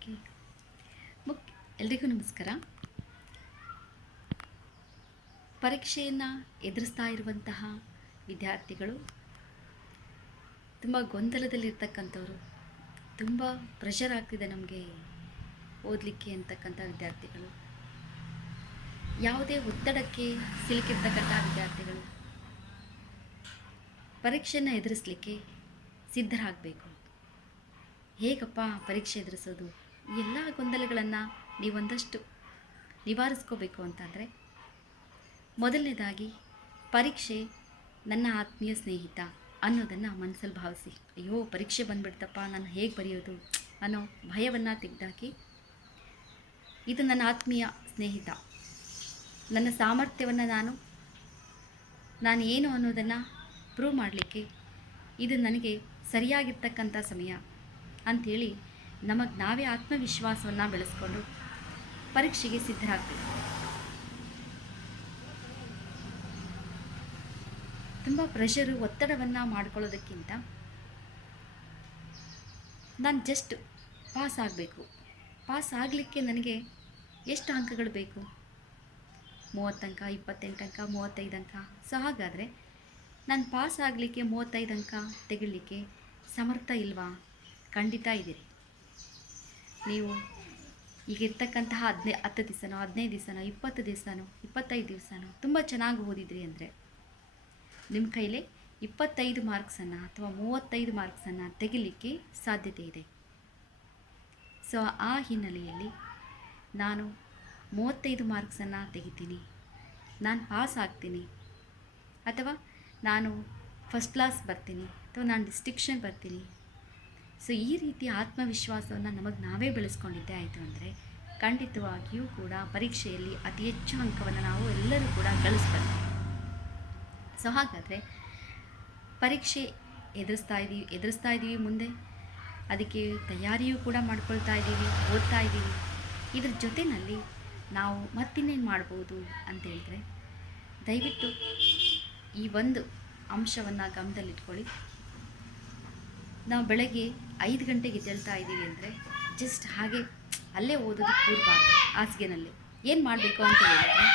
Okay. ಮುಕ್, ಎಲ್ರಿಗೂ ನಮಸ್ಕಾರ. ಪರೀಕ್ಷೆಯನ್ನು ಎದುರಿಸ್ತಾ ಇರುವಂತಹ ವಿದ್ಯಾರ್ಥಿಗಳು, ತುಂಬ ಗೊಂದಲದಲ್ಲಿರ್ತಕ್ಕಂಥವ್ರು, ತುಂಬ ಪ್ರೆಷರ್ ಆಗ್ತಿದೆ ನಮಗೆ ಓದಲಿಕ್ಕೆ ಅಂತಕ್ಕಂಥ ವಿದ್ಯಾರ್ಥಿಗಳು. ಯಾವುದೇ ಒತ್ತಡಕ್ಕೆ ಸಿಲುಕಿರ್ತಕ್ಕಂಥ ವಿದ್ಯಾರ್ಥಿಗಳು, ಪರೀಕ್ಷೆಯನ್ನು ಎದುರಿಸಲಿಕ್ಕೆ ಸಿದ್ಧರಾಗಬೇಕು. ಹೇಗಪ್ಪ ಪರೀಕ್ಷೆ ಎದುರಿಸೋದು? ಎಲ್ಲ ಗೊಂದಲಗಳನ್ನು ನೀವೊಂದಷ್ಟು ನಿವಾರಿಸ್ಕೋಬೇಕು ಅಂತಂದರೆ, ಮೊದಲನೇದಾಗಿ ಪರೀಕ್ಷೆ ನನ್ನ ಆತ್ಮೀಯ ಸ್ನೇಹಿತ ಅನ್ನೋದನ್ನು ಮನಸ್ಸಲ್ಲಿ ಭಾವಿಸಿ, ಅಯ್ಯೋ ಪರೀಕ್ಷೆ ಬಂದ್ಬಿಡ್ತಪ್ಪ, ನಾನು ಹೇಗೆ ಬರೆಯೋದು ಅನ್ನೋ ಭಯವನ್ನು ತೆಗೆದಾಕಿ, ಇದು ನನ್ನ ಆತ್ಮೀಯ ಸ್ನೇಹಿತ. ನನ್ನ ಸಾಮರ್ಥ್ಯವನ್ನು ನಾನು ನಾನು ಏನು ಅನ್ನೋದನ್ನು ಪ್ರೂವ್ ಮಾಡಲಿಕ್ಕೆ ಇದು ನನಗೆ ಸರಿಯಾಗಿರ್ತಕ್ಕಂಥ ಸಮಯ ಅಂಥೇಳಿ ನಮಗೆ ನಾವೇ ಆತ್ಮವಿಶ್ವಾಸವನ್ನು ಬೆಳೆಸ್ಕೊಂಡು ಪರೀಕ್ಷೆಗೆ ಸಿದ್ಧರಾಗಬೇಕು. ತುಂಬ ಪ್ರೆಷರು ಒತ್ತಡವನ್ನು ಮಾಡ್ಕೊಳ್ಳೋದಕ್ಕಿಂತ ನಾನು ಜಸ್ಟ್ ಪಾಸ್ ಆಗಬೇಕು. ಪಾಸ್ ಆಗಲಿಕ್ಕೆ ನನಗೆ ಎಷ್ಟು ಅಂಕಗಳು ಬೇಕು? ಮೂವತ್ತು ಅಂಕ, ಇಪ್ಪತ್ತೆಂಟು ಅಂಕ, ಮೂವತ್ತೈದು ಅಂಕ. ಸೊ ಹಾಗಾದರೆ ನಾನು ಪಾಸ್ ಆಗಲಿಕ್ಕೆ ಮೂವತ್ತೈದು ಅಂಕ ತೆಗಿಲಿಕ್ಕೆ ಸಮರ್ಥ ಇಲ್ವಾ? ಖಂಡಿತ ಇದ್ದೀರಿ ನೀವು ಈಗ ಇರ್ತಕ್ಕಂತಹ ಹದಿನೈ, ಹತ್ತು ದಿವಸನೋ, ಹದಿನೈದು ದಿವಸನೋ, ಇಪ್ಪತ್ತು ದಿವಸನೋ, ಇಪ್ಪತ್ತೈದು ದಿವಸನೋ, ತುಂಬ ಚೆನ್ನಾಗಿ ಓದಿದ್ರಿ ಅಂದರೆ ನಿಮ್ಮ ಕೈಲಿ ಇಪ್ಪತ್ತೈದು ಮಾರ್ಕ್ಸನ್ನು ಅಥವಾ ಮೂವತ್ತೈದು ಮಾರ್ಕ್ಸನ್ನು ತೆಗಿಲಿಕ್ಕೆ ಸಾಧ್ಯತೆ ಇದೆ. ಸೊ, ಆ ಹಿನ್ನೆಲೆಯಲ್ಲಿ ನಾನು ಮೂವತ್ತೈದು ಮಾರ್ಕ್ಸನ್ನು ತೆಗಿತೀನಿ, ನಾನು ಪಾಸ್ ಆಗ್ತೀನಿ, ಅಥವಾ ನಾನು ಫಸ್ಟ್ ಕ್ಲಾಸ್ ಬರ್ತೀನಿ, ಅಥವಾ ನಾನು ಡಿಸ್ಟಿಕ್ಷನ್ ಬರ್ತೀನಿ ಸೊ ಈ ರೀತಿ ಆತ್ಮವಿಶ್ವಾಸವನ್ನು ನಮಗೆ ನಾವೇ ಬೆಳೆಸ್ಕೊಂಡಿದ್ದೆ ಆಯಿತು ಅಂದರೆ ಖಂಡಿತವಾಗಿಯೂ ಕೂಡ ಪರೀಕ್ಷೆಯಲ್ಲಿ ಅತಿ ಹೆಚ್ಚು ಅಂಕವನ್ನು ನಾವು ಎಲ್ಲರೂ ಕೂಡ ಗಳಿಸ್ಬರ್ತೀವಿ ಸೊ ಹಾಗಾದರೆ ಪರೀಕ್ಷೆ ಎದುರಿಸ್ತಾ ಇದ್ದೀವಿ ಎದುರಿಸ್ತಾ ಇದ್ದೀವಿ ಮುಂದೆ. ಅದಕ್ಕೆ ತಯಾರಿಯೂ ಕೂಡ ಮಾಡ್ಕೊಳ್ತಾ ಇದ್ದೀವಿ, ಓದ್ತಾ ಇದ್ದೀವಿ. ಇದ್ರ ಜೊತೆಯಲ್ಲಿ ನಾವು ಮತ್ತಿನ್ನೇನು ಮಾಡ್ಬೋದು ಅಂತ ಹೇಳಿದ್ರೆ ದಯವಿಟ್ಟು ಈ ಒಂದು ಅಂಶವನ್ನು ಗಮನದಲ್ಲಿಟ್ಕೊಳ್ಳಿ. ನಾವು ಬೆಳಗ್ಗೆ ಐದು ಗಂಟೆಗೆ ಎದ್ದೇಳ್ತಾ ಇದ್ದೀವಿ ಅಂದರೆ ಜಸ್ಟ್ ಹಾಗೆ ಅಲ್ಲೇ ಓದೋದು ಕೂರಬಾರ್ದು ಹಾಸಿಗೆನಲ್ಲಿ. ಏನು ಮಾಡಬೇಕು ಅಂತ ಹೇಳಿದ್ರೆ